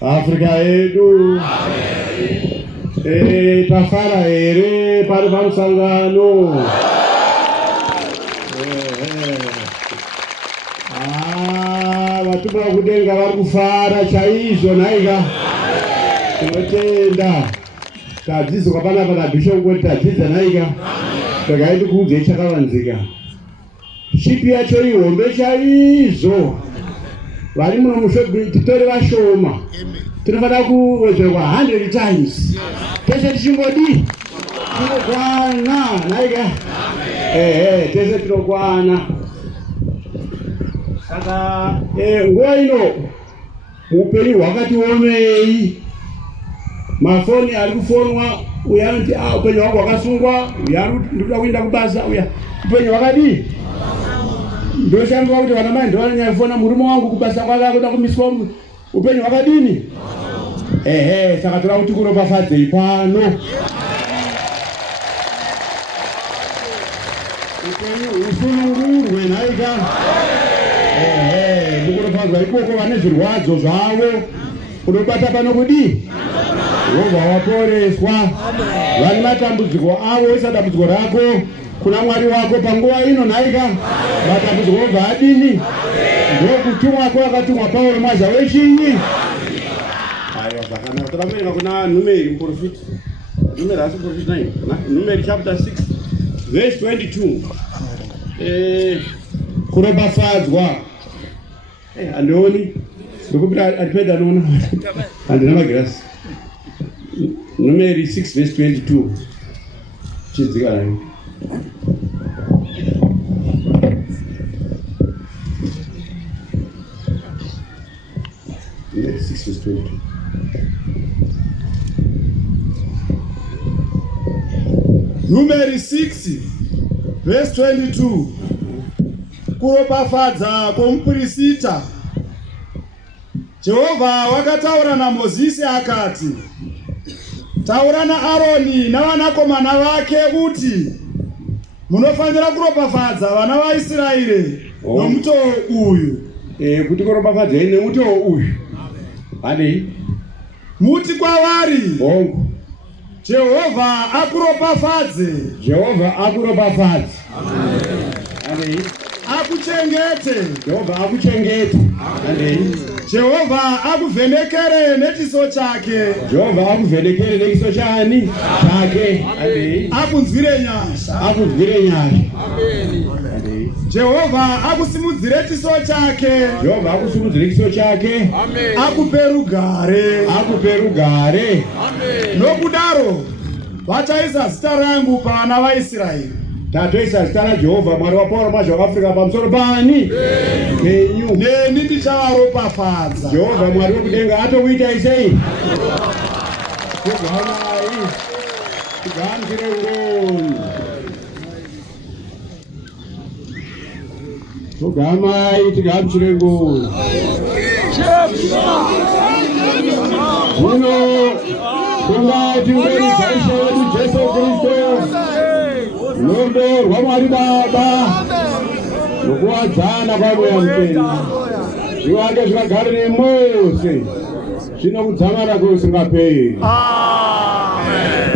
Africa yedu. Tafara ere pari pamusangano. Vatumwa kudenga vari kufara chaizvo naika. Tinotenda. Tadzidzwa panapa naBishop kuti tadzidza naika. Regai ndikuudze chakavanzika. Chipi yacho ihombe chaizvo. Vari muno mushopi titori vashoma. Tinofanira kuwedzerwa 100 times. Tese tichingodi tinokwana naika. Tese tinokwana. Saka nguva ino upenyu hwakati omei. Mafoni ari kufonwa, uya anoti upenyu hwangu hwakasungwa, uya ndikuda kuenda kubasa, uya upenyu hwakadi. Ndoshandwa kuti vana mai ndovananya fona murume wangu kubasa kwake akuda kumiswa upenyu hwakadini. Saka tora kuti kuropafadzei pano. Upenyu usunungurwe naika. Mukuropadzwa ikoko vane zvirwadzo zvavo. Unobata pano kudi? Wobva waporeswa. Vane matambudziko avo, isa dambudziko rako kuna Mwari wako panguva ino naika. Matambudziko obva adini? Ndokutumwa kwakatumwa Paulo Mwazha wechinyi? Aiwa zvakanaka. Takaverenga kuna Numeri muprofita. Numeri asi muprofita 9. Numeri chapter 6 verse 22. Kuropafadzwa. Andoni. Ndokupita alipeda nona. Andina magirasi. Numeri 6 verse 22. Chidzika nayo. Numeri 6 verse 22. Numeri 6 verse 22. Kuropafadza kwomuprista. Jehovha wakataura naMozisi akati, taura naAroni navanakomana vake uti, munofanira kuropafadza vana vaIsraeri nomutoo uyu. Kuti kuropafadzei nemutoo uyu. Adei. Muti kwavari. Bongo. Jehovha akuropafadze. Jehovha akuropafadze. Adei. Akuchengete. Jehovha akuchengete. Adei. Jehovha akuvhenekere nechiso chake. Jehovha akuvhenekere nechiso chani? Chake. Adei. Akunzwire nyasha. Akunzwire nyasha. Amen. Jehovha akusimudzire chiso chake. Jehovha akusimudzire chiso chake. Amen. Akupe rugare. Akupe rugare. Amen. Nokudaro vachaisa zita rangu pavana vaIsraeri. Tatoisa zita raJehovha Mwari waPARAMOUNT Africa pamusoro pani? Penyu. Neni ndichavaropafadza. Jehovha Mwari wekudenga atokuitai sei? Kugamai. Kugamukire ngoni. Kugamai tigamukire ngoni. Muno kungai tingeri zaisha wedu Jesu Kristo. Nondo rwaMwari Baba nokuwadzana kwamweya mupenyu zviwake zvakagara nemose zvino kudzamara kusingaperi. Amen.